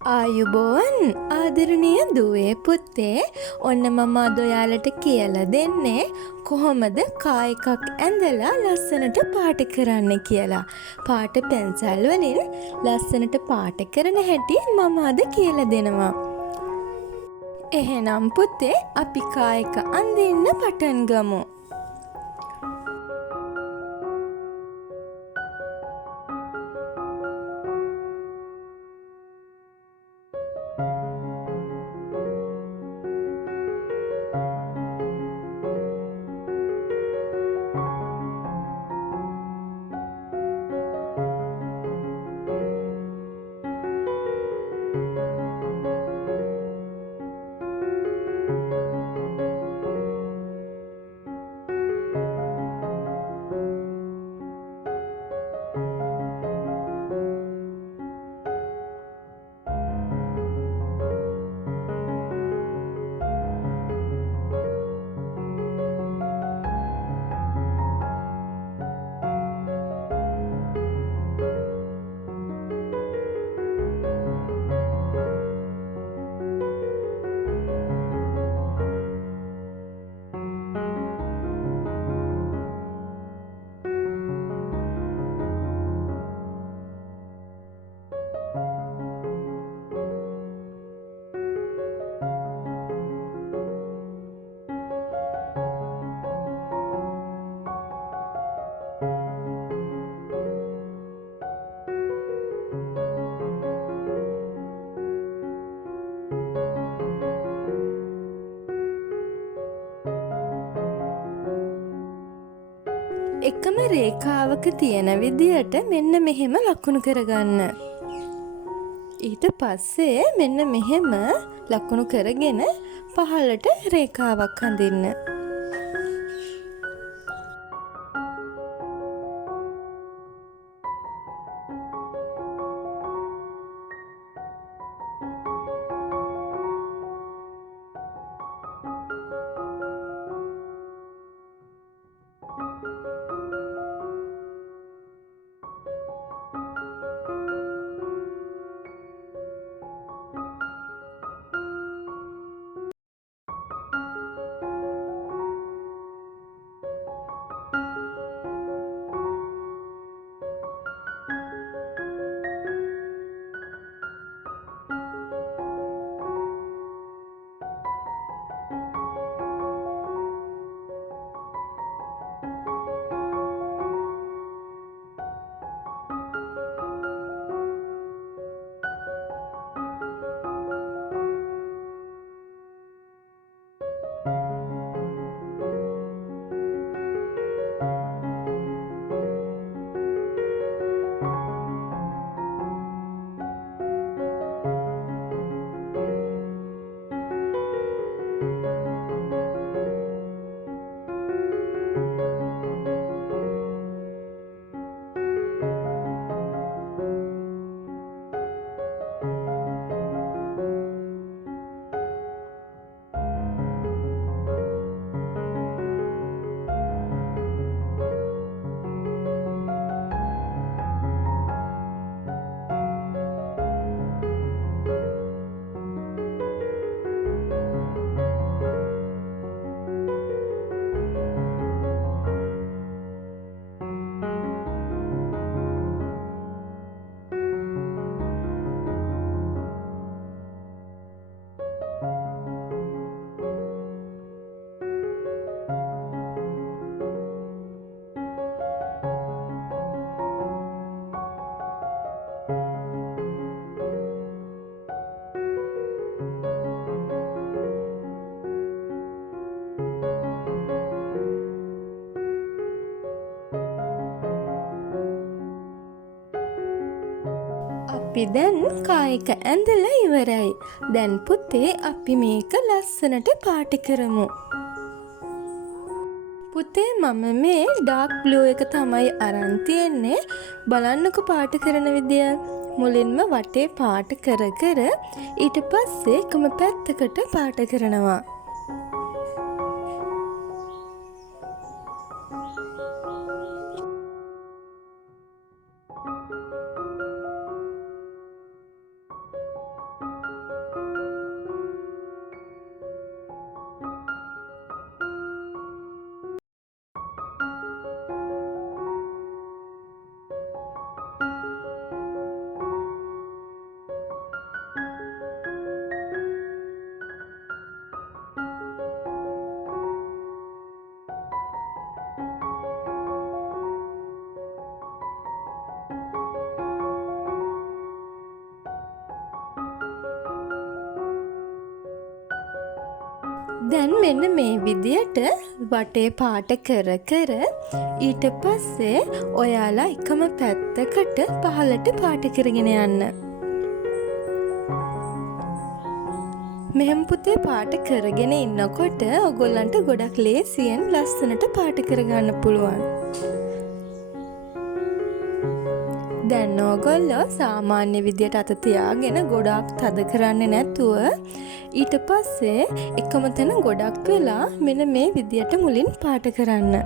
ආයුබෝවන් ආදරණීය දුවේ පුතේ ඔන්න මම අද ඔයාලට කියලා දෙන්නේ කොහොමද කා එකක් ඇඳලා ලස්සනට පාට කරන්න කියලා. පාට පැන්සල් වලින් ලස්සනට පාට කරන හැටි මම අද කියලා දෙනවා. එහෙනම් පුතේ අපි කා එක අඳින්න පටන් ගමු. එකම රේඛාවක තියෙන විදියට මෙන්න මෙහෙම ලකුණු කරගන්න. ඊට පස්සේ මෙන්න මෙහෙම ලකුණු කරගෙන පහළට රේඛාවක් අඳින්න. අපි දැන් කා එක ඇඳලා ඉවරයි. දැන් පුතේ අපි මේක ලස්සනට පාට කරමු. පුතේ මම මේ ඩාර්ක් බ්ලූ එක තමයි අරන් තියෙන්නේ. බලන්නකො පාට කරන විදිය. මුලින්ම වටේ පාට කර කර ඊට පස්සේ එකම පැත්තකට පාට කරනවා. දැන් මෙන්න මේ විදියට වටේ පාට කර කර ඊට පස්සේ ඔයාලා එකම පැත්තකට පහළට පාට කරගෙන යන්න. මෙහෙම පුතේ පාට කරගෙන ඉන්නකොට ඔයගොල්ලන්ට ගොඩක් ලේසියෙන් ලස්සනට පාට කරගන්න පුළුවන්. දැන් ඕගොල්ලෝ සාමාන්‍ය විදියට අත තියාගෙන ගොඩක් තද කරන්නේ නැතුව ඊට පස්සේ එකම තැන ගොඩක් වෙලා මෙන්න මේ විදියට මුලින් පාට කරන්න.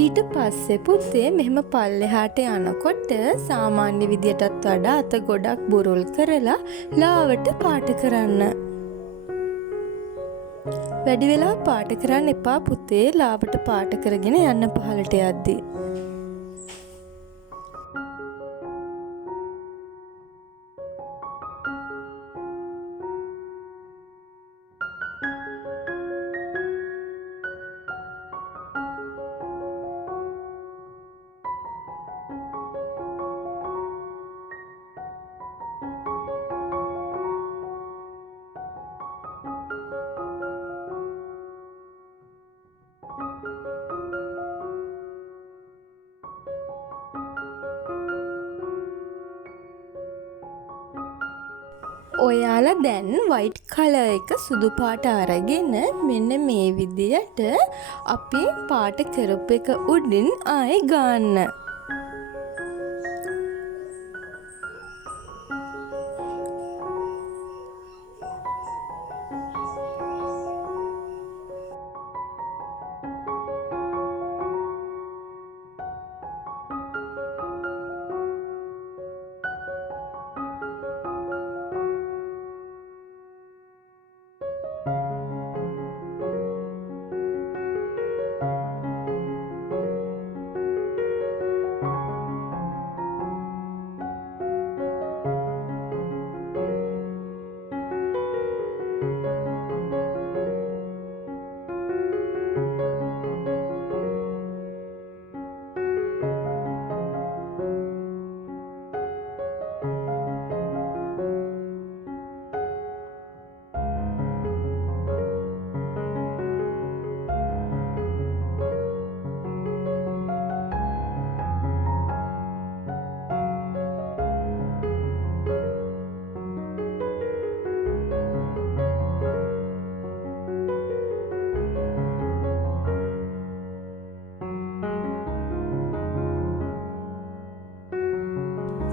ඊට පස්සේ පුතේ මෙහෙම පල්ලෙහාට යනකොට සාමාන්‍ය විදියටත් වඩා අත ගොඩක් බුරුල් කරලා ලාවට පාට කරන්න. වැඩි වෙලා පාට කරන්න එපා පුතේ, ලාවට පාට කරගෙන යන්න පහළට යද්දී. ඔයාලා දැන් වයිට් කලර් එක සුදු පාට අරගෙන මෙන්න මේ විදියට අපි පාට කරපු එක උඩින් ආයෙ ගන්න.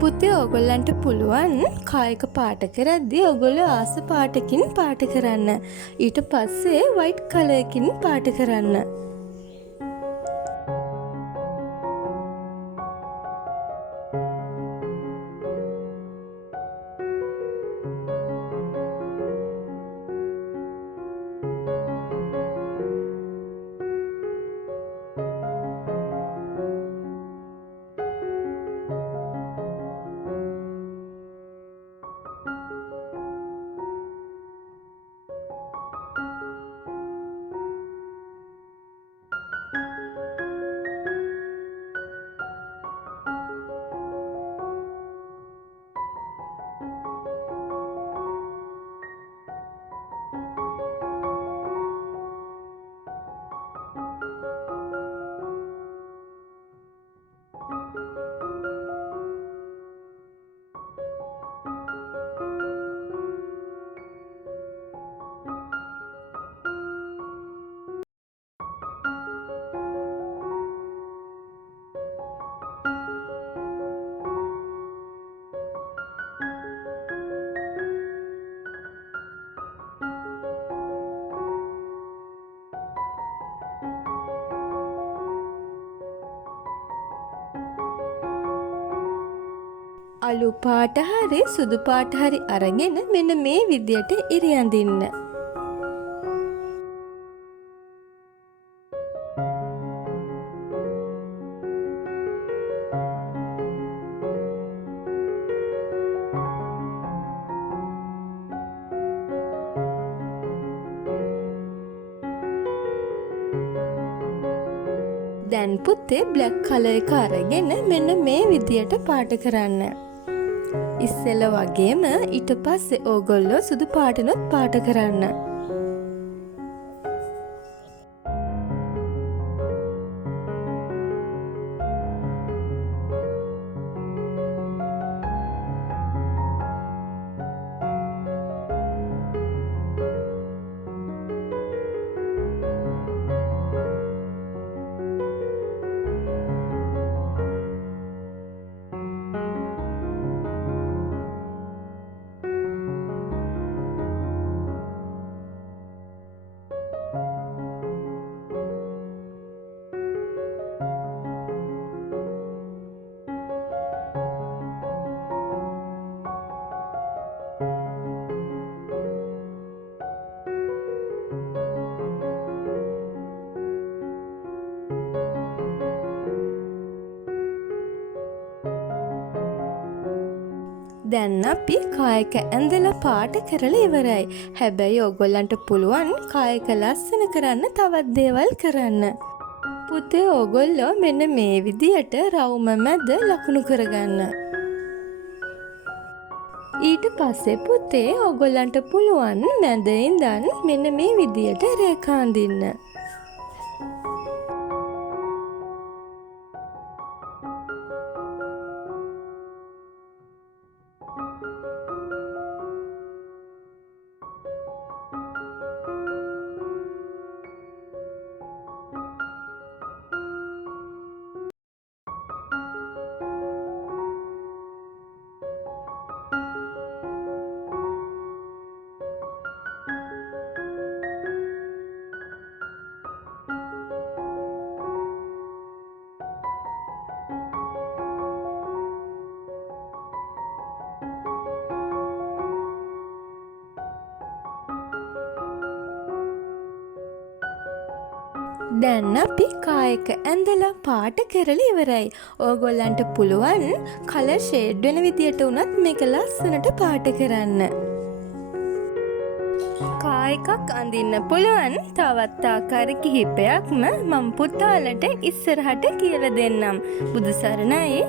පුතේ ඕගොල්ලන්ට පුළුවන් කායක පාට කරද්දී ඔයගොල්ලෝ ආස පාටකින් පාට කරන්න. ඊට පස්සේ වයිට් කලර්කින් පාට කරන්න. අලු පාට හරි සුදු පාට හරි අරගෙන මෙන්න මේ විදියට ඉරි අඳින්න. දැන් පුතේ බ්ලැක් කලර් එක අරගෙන මෙන්න මේ විදියට පාට කරන්න. ඉස්සෙල්ල වගේම ඊට පස්සේ ඕගොල්ලෝ සුදු පාටනොත් පාට කරන්න. දැන් අපි කායක ඇඳලා පාට කරලා ඉවරයි. හැබැයි ඕගොල්ලන්ට පුළුවන් කායක ලස්සන කරන්න තවත් දේවල් කරන්න. පුතේ ඕගොල්ලෝ මෙන්න මේ විදියට රවුම මැද ලකුණු කරගන්න. ඊට පස්සේ පුතේ ඕගොල්ලන්ට පුළුවන් මැද ඉඳන් මෙන්න මේ විදියට රේඛා අඳින්න. දැන් අපි කායක ඇඳලා පාට කරලා ඉවරයි. ඕගොල්ලන්ට පුළුවන් කලර් ෂේඩ් වෙන විදියට උනත් මේක ලස්සනට පාට කරන්න. කායකක් අඳින්න පුළුවන් තවත් ආකාර කිහිපයක්ම මම පුතාලට ඉස්සරහට කියලා දෙන්නම්. බුදු සරණයි.